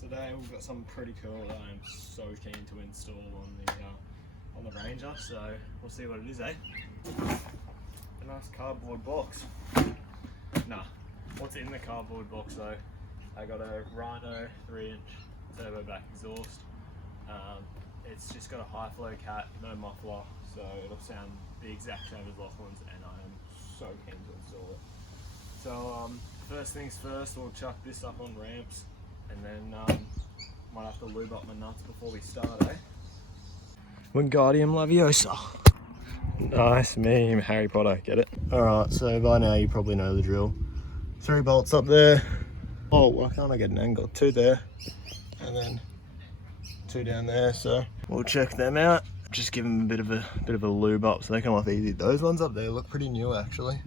Today we've got something pretty cool that I'm so keen to install on the Ranger, so we'll see what it is, eh? A nice cardboard box. Nah, what's in the cardboard box though? I got a Rhino 3-inch turbo back exhaust. It's just got a high flow cat, no muffler, so it'll sound the exact same as Lachlan's, and I am so keen to install it. So first things first, we'll chuck this up on ramps, and then might have to lube up my nuts before we start, eh? Wingardium Leviosa. Nice meme, Harry Potter, get it? Alright, so by now you probably know the drill. 3 bolts up there. Oh, why can't I get an angle? 2 there, and then 2 down there, so we'll check them out. Just give them a bit of a lube up so they come off easy. Those ones up there look pretty new actually.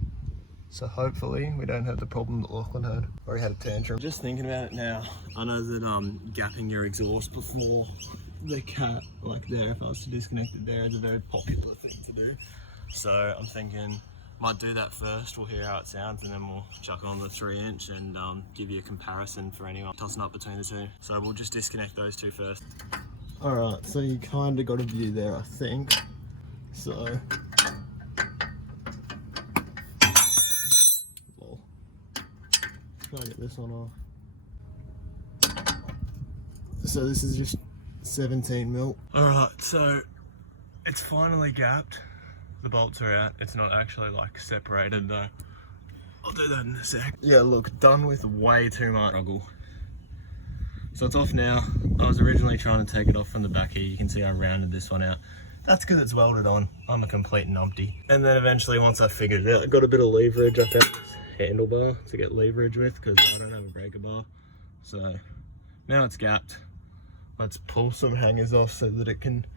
So hopefully we don't have the problem that Lachlan had, or he had a tantrum. Just thinking about it now, I know that gapping your exhaust before the cat, like there, if I was to disconnect it there, is a very popular thing to do. So I'm thinking, might do that first, we'll hear how it sounds, and then we'll chuck on the 3-inch and give you a comparison for anyone tossing up between the two. So we'll just disconnect those two first. Alright, so you kind of got a view there, I think. So, try and get this one off. So this is just 17 mil. Alright, so it's finally gapped. The bolts are out. It's not actually like separated though. I'll do that in a sec. Yeah, look, done with way too much struggle. So it's off now. I was originally trying to take it off from the back here. You can see I rounded this one out. That's because it's welded on. I'm a complete numpty. And then eventually, once I figured it out, I got a bit of leverage. I found this handlebar to get leverage with because I don't have a breaker bar. So now it's gapped. Let's pull some hangers off so that it can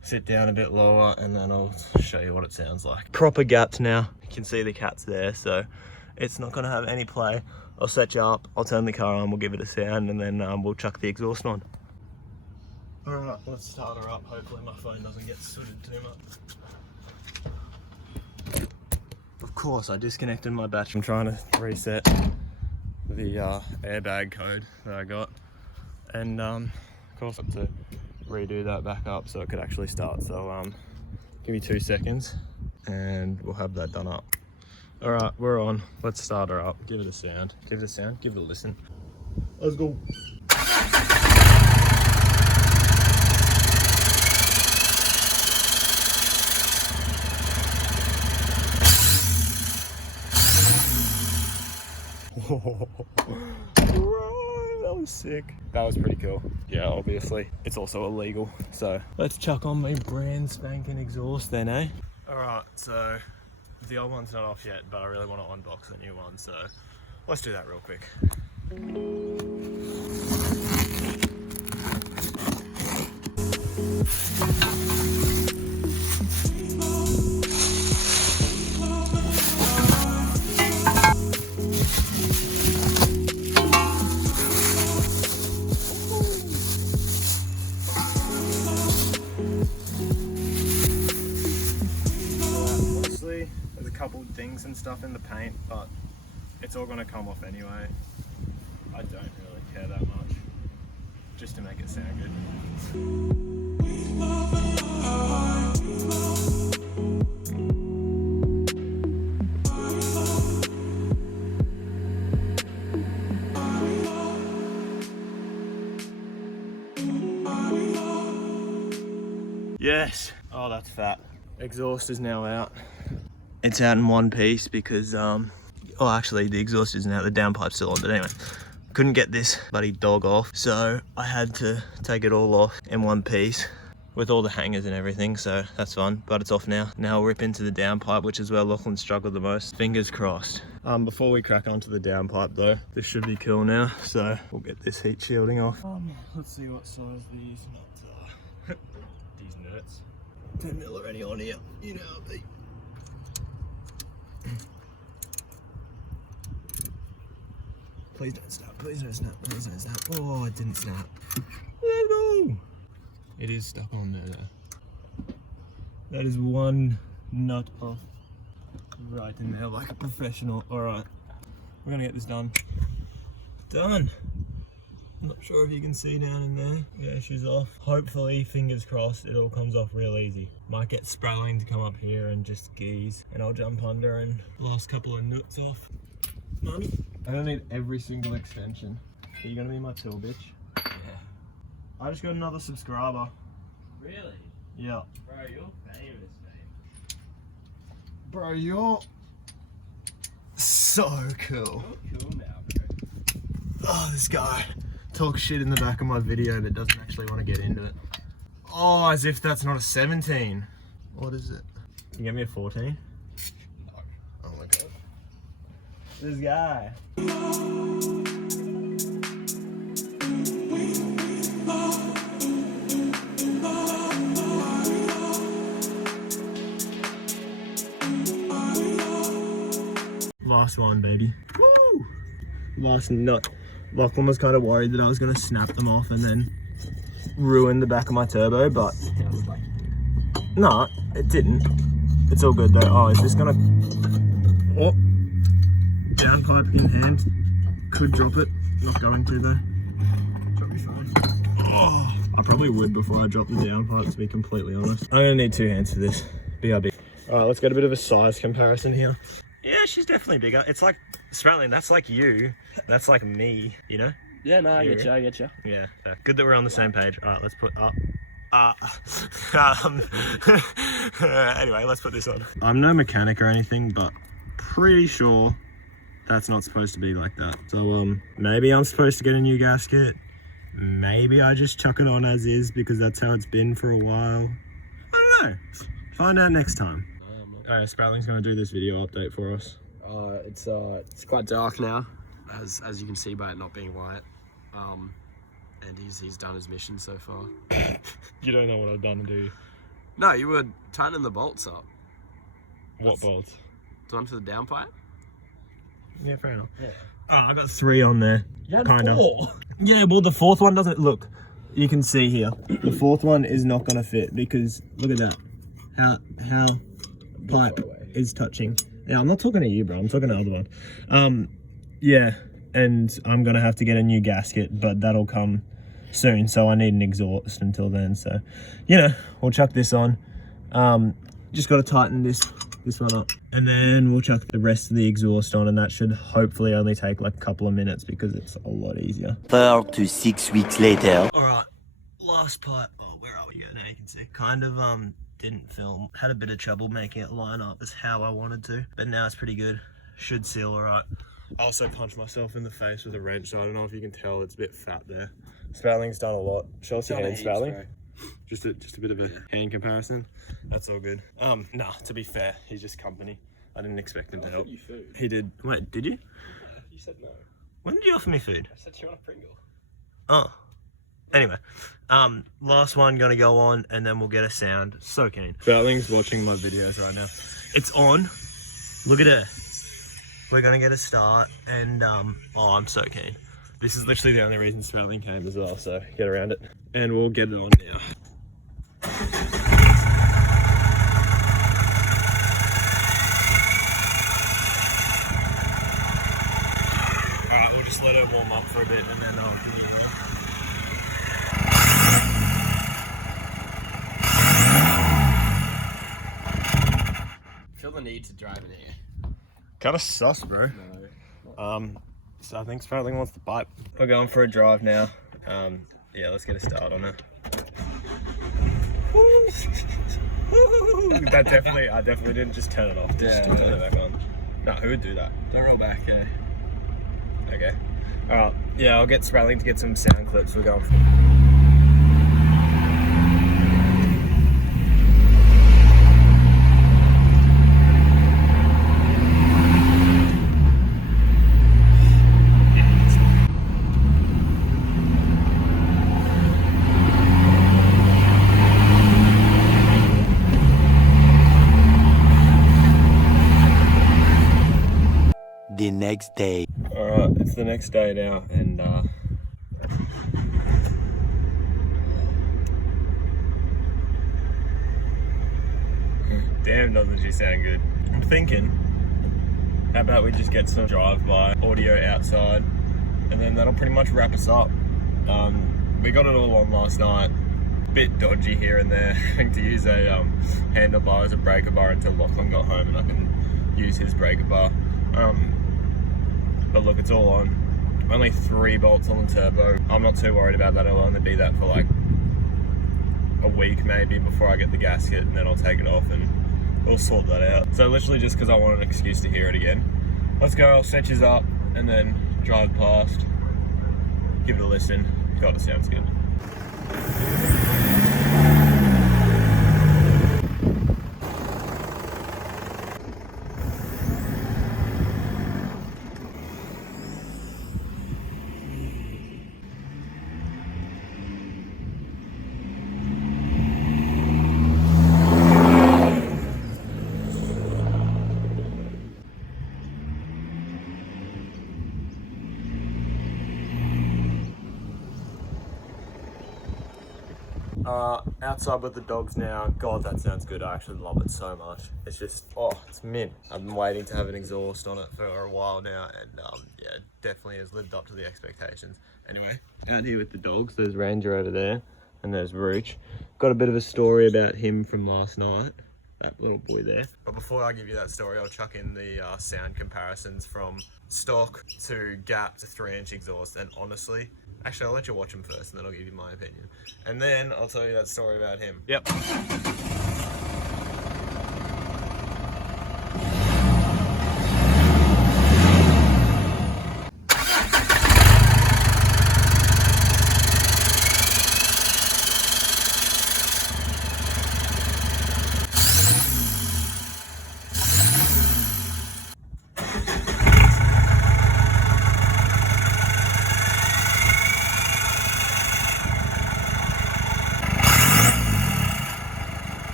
sit down a bit lower, and then I'll show you what it sounds like. Proper gapped now. You can see the cat's there, so it's not gonna have any play. I'll set you up, I'll turn the car on, we'll give it a sound, and then we'll chuck the exhaust on. Alright, let's start her up. Hopefully my phone doesn't get sooted too much. Of course, I disconnected my battery. I'm trying to reset the airbag code that I got. And of course I have to redo that back up so it could actually start. So give me 2 seconds and we'll have that done up. Alright, we're on. Let's start her up. Give it a sound. Give it a sound. Give it a listen. Let's go. That was sick. That was pretty cool. Yeah, obviously. It's also illegal. So let's chuck on my brand spanking exhaust then, eh? Alright, so the old one's not off yet, but I really want to unbox the new one, so let's do that real quick. Couple things and stuff in the paint, but it's all going to come off anyway. I don't really care that much, just to make it sound good. Yes! Oh, that's fat. Exhaust is now out. It's out in one piece because, oh actually the exhaust isn't out, the downpipe's still on, but anyway. Couldn't get this bloody dog off, so I had to take it all off in one piece with all the hangers and everything, so that's fun, but it's off now. Now we'll rip into the downpipe, which is where Lachlan struggled the most. Fingers crossed. Before we crack onto the downpipe though, this should be cool now, so we'll get this heat shielding off. Let's see what size these nuts are. These nuts. 10 mil already on here, you know they. Please don't snap, please don't snap, please don't snap. Oh, it didn't snap. There we go. It is stuck on there. That is one nut off right in there like a professional. Alright, we're gonna get this done. Done. I'm not sure if you can see down in there. Yeah, she's off. Hopefully, fingers crossed, it all comes off real easy. Might get Spralling to come up here and just geese, and I'll jump under and last couple of nuts off. Mommy? I don't need every single extension. Are you gonna be my tool, bitch? Yeah. I just got another subscriber. Really? Yeah. Bro, you're famous, mate. Bro, you're so cool. You're cool now, bro. Oh, this guy talks shit in the back of my video but doesn't actually want to get into it. Oh, as if that's not a 17. What is it? Can you get me a 14? No. Oh my god. This guy. Last one, baby. Woo! Last nut. Lachlan was kind of worried that I was going to snap them off and then ruin the back of my turbo, but no, it didn't. It's all good though. Oh, is this going to... Oh! Downpipe in hand. Could drop it. Not going to though. Drop your phone. Oh, I probably would before I drop the downpipe, to be completely honest. I'm going to need 2 hands for this. BRB. Alright, let's get a bit of a size comparison here. Yeah, she's definitely bigger. It's like, Spralling, that's like you. That's like me, you know? Yeah, no, I get you. Yeah, so good that we're on the same page. Alright, let's put up. Anyway, let's put this on. I'm no mechanic or anything, but pretty sure that's not supposed to be like that. So, maybe I'm supposed to get a new gasket. Maybe I just chuck it on as is because that's how it's been for a while. I don't know. Find out next time. Alright, Spralling's gonna do this video update for us. It's quite dark now, as you can see by it not being white. And he's done his mission so far. You don't know what I've done, do you? No, you were tightening the bolts up. What bolts? The one for the downpipe? Yeah, fair enough. Yeah. Oh, I got 3 on there. You had Kinda. 4. Yeah, well, the 4th one doesn't look. You can see here, the 4th one is not gonna fit because look at that. How pipe is touching. Yeah, I'm not talking to you, bro. I'm talking to the other one. Yeah, and I'm gonna have to get a new gasket, but that'll come soon. So I need an exhaust until then. So, you know, we'll chuck this on. Just got to tighten this one up, and then we'll chuck the rest of the exhaust on, and that should hopefully only take like a couple of minutes because it's a lot easier. 4 to 6 weeks later. All right, last pipe. Oh, where are we? Yeah, now you can see. Kind of didn't film. Had a bit of trouble making it line up as how I wanted to, but now it's pretty good. Should seal all right. I also punched myself in the face with a wrench, so I don't know if you can tell it's a bit fat there. Spralling's done a lot. Show us your hand, Spralling. Just a bit of a hand comparison. That's all good. Nah, to be fair, he's just company. I didn't expect him to help. You food. He did. Wait, did you? You said no. When did you offer me food? I said you want a Pringle. Oh. Anyway, last one gonna go on, and then we'll get a sound. So keen. Spralling's watching my videos right now. It's on. Look at her. We're gonna get a start, and oh, I'm so keen. This is literally the only reason Spralling came as well, so get around it. And we'll get it on now. Alright, we'll just let her warm up for a bit, and then Feel the need to drive in here. Kinda sus, bro. No. So I think Spralling wants the pipe. We're going for a drive now. Yeah, let's get a start on it. I definitely didn't just turn it off. Just turn it back on. No, who would do that? Don't roll back, eh? Okay. Alright, yeah, I'll get Spralling to get some sound clips. We're going for The next day. Alright, it's the next day now, and damn, doesn't she sound good. I'm thinking, how about we just get some drive-by audio outside, and then that'll pretty much wrap us up. We got it all on last night. Bit dodgy here and there, having to use a handlebar as a breaker bar until Lachlan got home and I can use his breaker bar. But look, it's all on. Only 3 bolts on the turbo. I'm not too worried about that. It'll only be that for like a week maybe before I get the gasket, and then I'll take it off and we'll sort that out. So literally just because I want an excuse to hear it again. Let's go, I'll set you up and then drive past, give it a listen. God, it sounds good. Outside with the dogs now. God, that sounds good. I actually love it so much. It's just, oh, it's mint. I've been waiting to have an exhaust on it for a while now, and yeah, it definitely has lived up to the expectations. Anyway, out here with the dogs, there's Ranger over there, and there's Rooch. Got a bit of a story about him from last night, that little boy there. But before I give you that story, I'll chuck in the sound comparisons from stock to gap to 3-inch exhaust, and honestly, actually, I'll let you watch him first and then I'll give you my opinion. And then I'll tell you that story about him. Yep.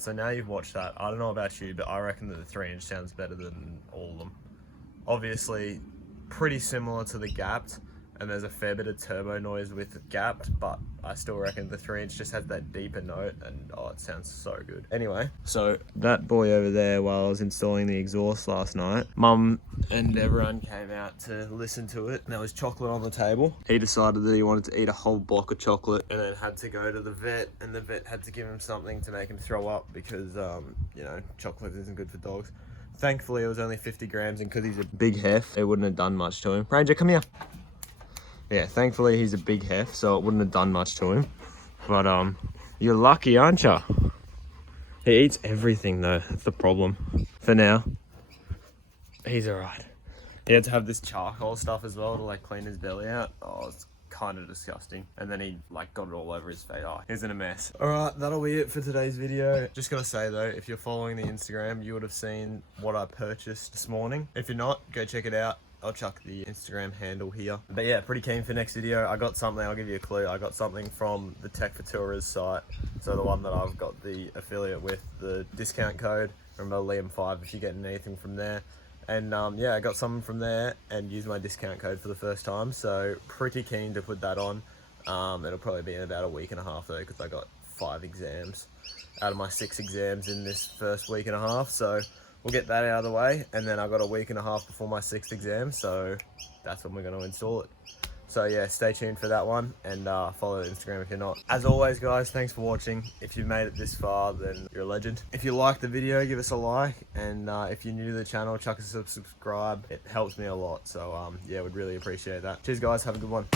So now you've watched that, I don't know about you, but I reckon that the 3-inch sounds better than all of them. Obviously, pretty similar to the gapped, and there's a fair bit of turbo noise with the gapped, but I still reckon the 3-inch just has that deeper note, and oh, it sounds so good. Anyway, so that boy over there, while I was installing the exhaust last night, Mum and everyone came out to listen to it, and there was chocolate on the table. He decided that he wanted to eat a whole block of chocolate, and then had to go to the vet, and the vet had to give him something to make him throw up because, you know, chocolate isn't good for dogs. Thankfully, it was only 50 grams, and because he's a big hef, it wouldn't have done much to him. Ranger, come here. Yeah, thankfully he's a big hef, so it wouldn't have done much to him. But you're lucky, aren't you? He eats everything though, that's the problem. For now, he's alright. He had to have this charcoal stuff as well to like clean his belly out. Oh, it's kind of disgusting. And then he like got it all over his face. Oh, he's in a mess. Alright, that'll be it for today's video. Just gotta say though, if you're following the Instagram, you would have seen what I purchased this morning. If you're not, go check it out. I'll chuck the Instagram handle here. But yeah, pretty keen for next video. I got something, I'll give you a clue. I got something from the Tech for Tourers site. So the one that I've got the affiliate with, the discount code. Remember Liam5 if you're getting anything from there. And yeah, I got something from there and used my discount code for the first time. So pretty keen to put that on. It'll probably be in about a week and a half though, because I got 5 exams out of my 6 exams in this first week and a half. So we'll get that out of the way, and then I've got a week and a half before my 6th exam, so that's when we're going to install it. So yeah, stay tuned for that one, and follow Instagram if you're not. As always guys, thanks for watching. If you've made it this far, then you're a legend. If you liked the video, give us a like, and if you're new to the channel, chuck us a subscribe. It helps me a lot, so yeah, would really appreciate that. Cheers guys, have a good one.